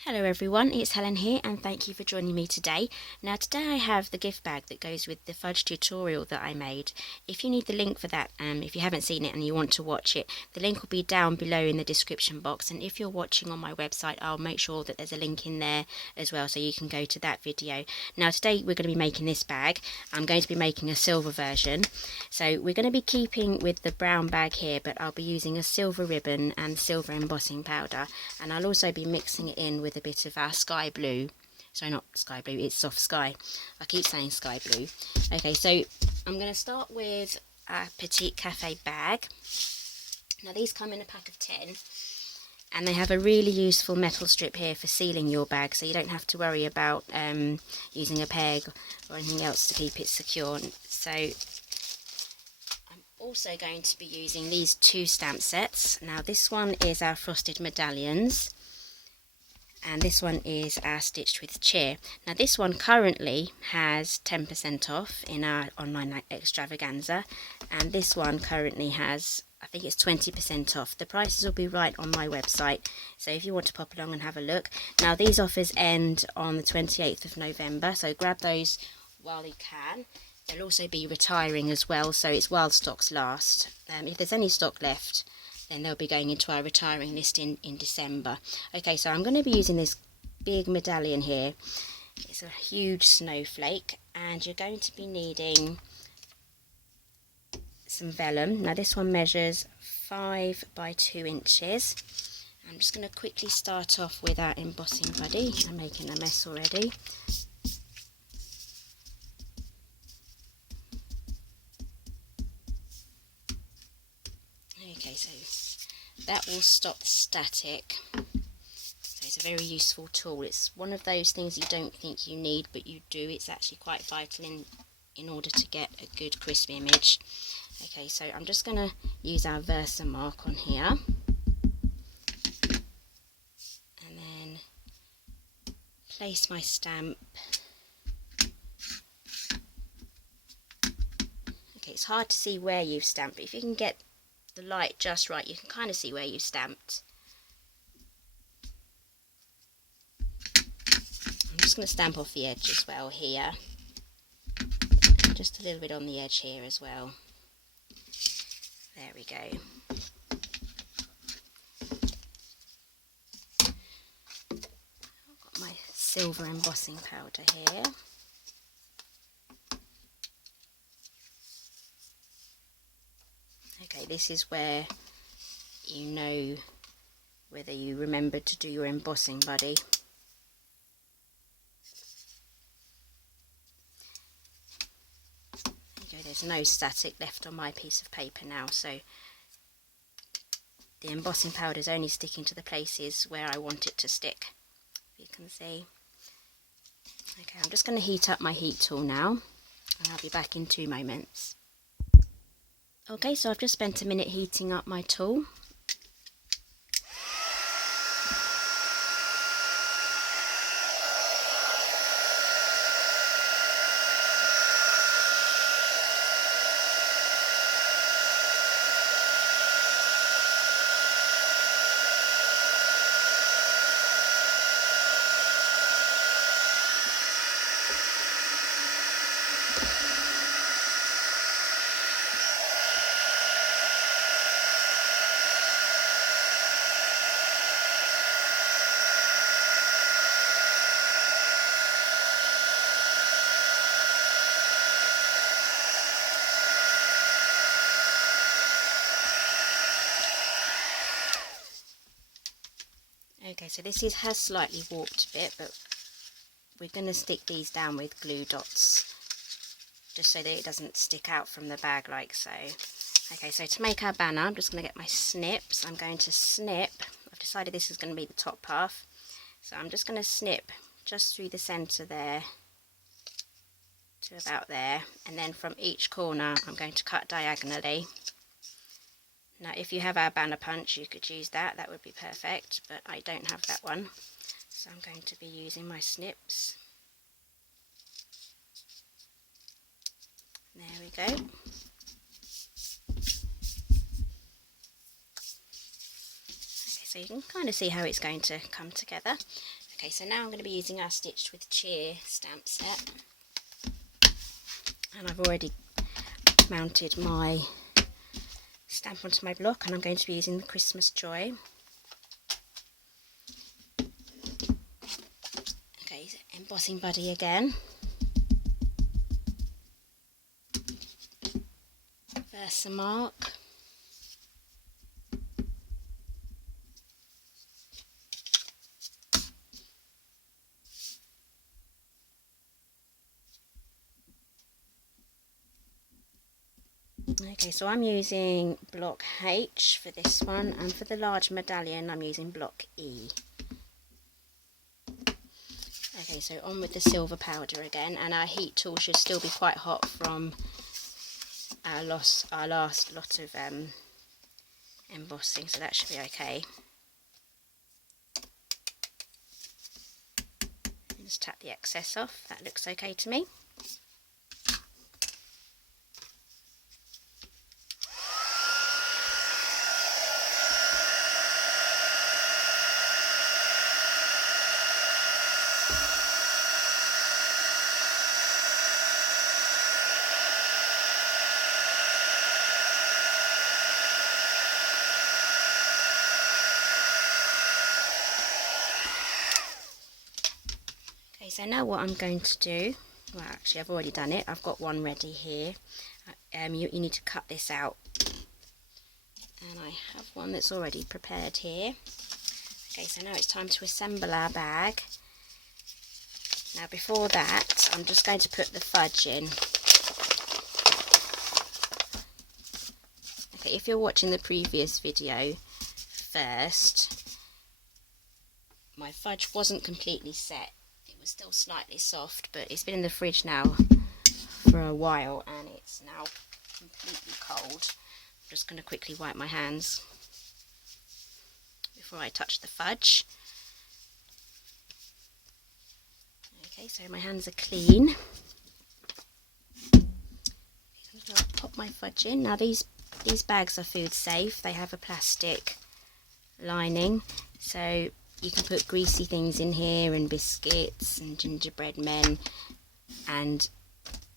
Hello everyone, it's Helen here and thank you for joining me today. Now today I have the gift bag that goes with the fudge tutorial that I made. If you need the link for that, if you haven't seen it and you want to watch it, the link will be down below in the description box, and if you're watching on my website I'll make sure that there's a link in there as well so you can go to that video. Now today we're going to be making this bag. I'm going to be making a silver version. So we're going to be keeping with the brown bag here, but I'll be using a silver ribbon and silver embossing powder, and I'll also be mixing it in with a bit of our sky blue. Sorry, not sky blue, it's soft sky. I keep saying sky blue. Okay, so I'm going to start with a Petite Cafe bag. Now these come in a pack of 10, and they have a really useful metal strip here for sealing your bag, so you don't have to worry about using a peg or anything else to keep it secure. So I'm also going to be using these two stamp sets. Now this one is our frosted medallions, and this one is our stitched with cheer. Now this one currently has 10% off in our online extravaganza, and this one currently has, I think it's 20% off. The prices will be right on my website, so if you want to pop along and have a look. Now these offers end on the 28th of November, so grab those while you can. They'll also be retiring as well, so it's while stocks last. If there's any stock left, then they'll be going into our retiring list in December. Okay, so I'm going to be using this big medallion here. It's a huge snowflake, and you're going to be needing some vellum. Now this one measures 5 by 2 inches. I'm just going to quickly start off with our embossing buddy. I'm making a mess already. Okay, so that will stop the static. So it's a very useful tool. It's one of those things you don't think you need, but you do. It's actually quite vital in order to get a good crisp image. Okay, so I'm just going to use our Versamark on here, and then place my stamp. Okay, it's hard to see where you've stamped, but if you can get the light just right, you can kind of see where you stamped. I'm just going to stamp off the edge as well here, just a little bit on the edge here as well. There we go. I've got my silver embossing powder here. Okay, this is where you know whether you remembered to do your embossing buddy. There you go, there's no static left on my piece of paper now, so the embossing powder is only sticking to the places where I want it to stick, you can see. Okay, I'm just going to heat up my heat tool now, and I'll be back in 2 moments. Okay, so I've just spent a minute heating up my tool. Okay, so this has slightly warped a bit, but we're going to stick these down with glue dots, just so that it doesn't stick out from the bag like so. Okay, so to make our banner, I'm just going to get my snips. I'm going to snip. I've decided this is going to be the top half, so I'm just going to snip just through the centre there to about there, and then from each corner I'm going to cut diagonally. Now if you have our banner punch you could use that, that would be perfect, but I don't have that one, so I'm going to be using my snips. There we go. Okay, so you can kind of see how it's going to come together. Okay, so now I'm going to be using our Stitched with Cheer stamp set, and I've already mounted my stamp onto my block, and I'm going to be using the Christmas Joy. Okay, so embossing buddy again. Versamark. Okay, so I'm using block H for this one, and for the large medallion I'm using block E. Okay, so on with the silver powder again, and our heat tool should still be quite hot from our last lot of embossing, so that should be okay. Just tap the excess off, that looks okay to me. Okay, so now what I'm going to do, well actually I've already done it, I've got one ready here. You need to cut this out, and I have one that's already prepared here. Okay, so now it's time to assemble our bag. Now before that I'm just going to put the fudge in. Okay, if you're watching the previous video first, my fudge wasn't completely set. It was still slightly soft, but it's been in the fridge now for a while and it's now completely cold. I'm just going to quickly wipe my hands before I touch the fudge. Okay, so my hands are clean. I'll pop my fudge in. Now these bags are food safe. They have a plastic lining, so you can put greasy things in here and biscuits and gingerbread men, and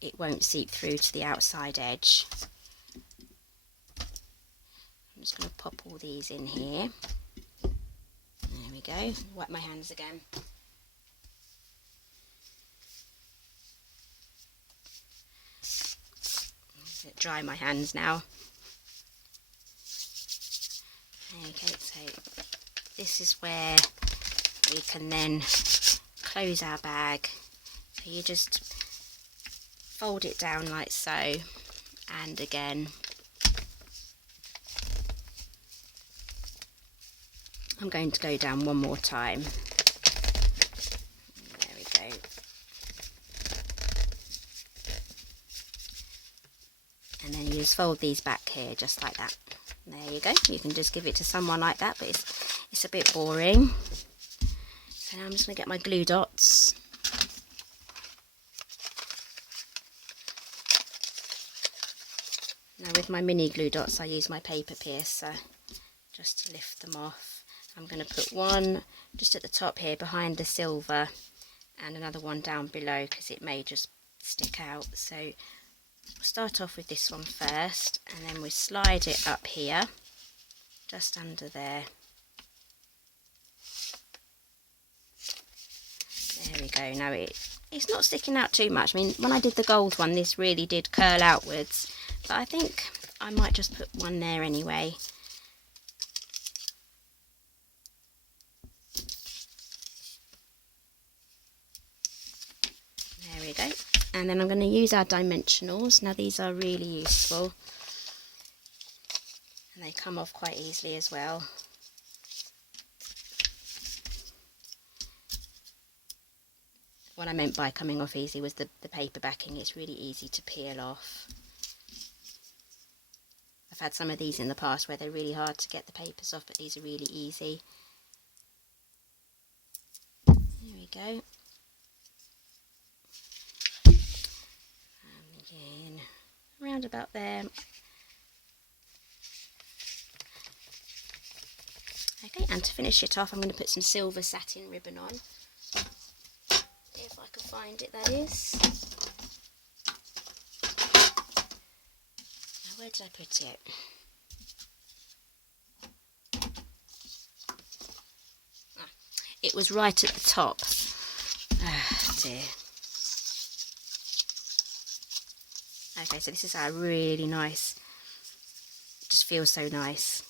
it won't seep through to the outside edge. I'm just going to pop all these in here. There we go. Wipe my hands again. Dry my hands now. Okay, so this is where we can then close our bag. So you just fold it down like so, and again I'm going to go down one more time. There we go. And then you just fold these back here just like that. There you go. You can just give it to someone like that, but it's a bit boring. So now I'm just going to get my glue dots. Now with my mini glue dots I use my paper piercer just to lift them off. I'm going to put one just at the top here behind the silver and another one down below because it may just stick out. So we'll start off with this one first, and then we slide it up here just under there. There we go. Now it's not sticking out too much. I mean, when I did the gold one this really did curl outwards, but I think I might just put one there anyway. There we go. And then I'm going to use our dimensionals. Now these are really useful and they come off quite easily as well. What I meant by coming off easy was the paper backing. It's really easy to peel off. I've had some of these in the past where they're really hard to get the papers off, but these are really easy. There we go. And again, around about there. Okay, and to finish it off, I'm going to put some silver satin ribbon on. find it, that is. Now, where did I put it? It was right at the top. Ah, dear. Okay, so this is a really nice, just feels so nice,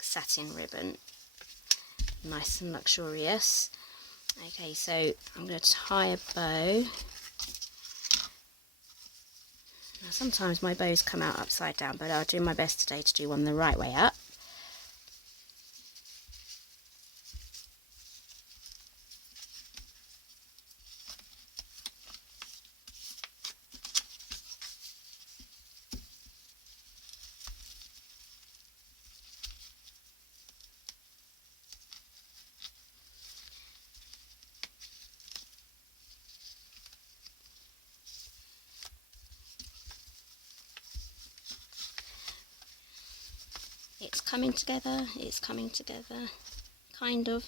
satin ribbon, nice and luxurious. Okay, so I'm going to tie a bow. Now sometimes my bows come out upside down, but I'll do my best today to do one the right way up. It's coming together, kind of.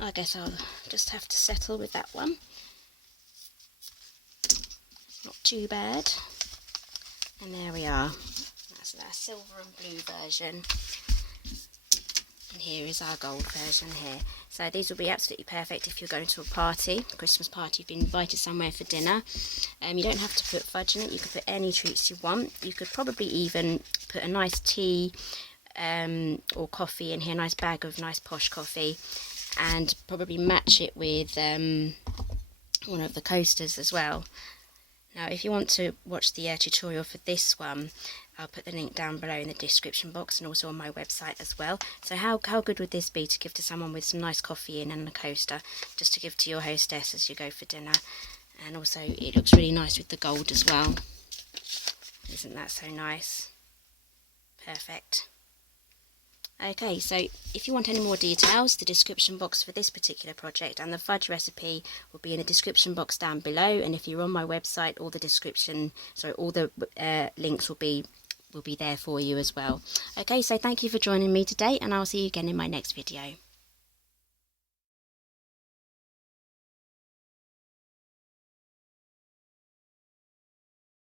I guess I'll just have to settle with that one. Not too bad. And there we are. That's our silver and blue version. And here is our gold version here. So these will be absolutely perfect if you're going to a party, a Christmas party, you've been invited somewhere for dinner. You don't have to put fudge in it, you could put any treats you want. You could probably even put a nice tea or coffee in here, a nice bag of nice posh coffee, and probably match it with one of the coasters as well. Now if you want to watch the tutorial for this one, I'll put the link down below in the description box and also on my website as well. So how good would this be to give to someone with some nice coffee in and a coaster, just to give to your hostess as you go for dinner? And also it looks really nice with the gold as well. Isn't that so nice? Perfect. Okay, so if you want any more details, the description box for this particular project and the fudge recipe will be in the description box down below. And if you're on my website, all the links will be there for you as well. Okay, so thank you for joining me today, and I'll see you again in my next video.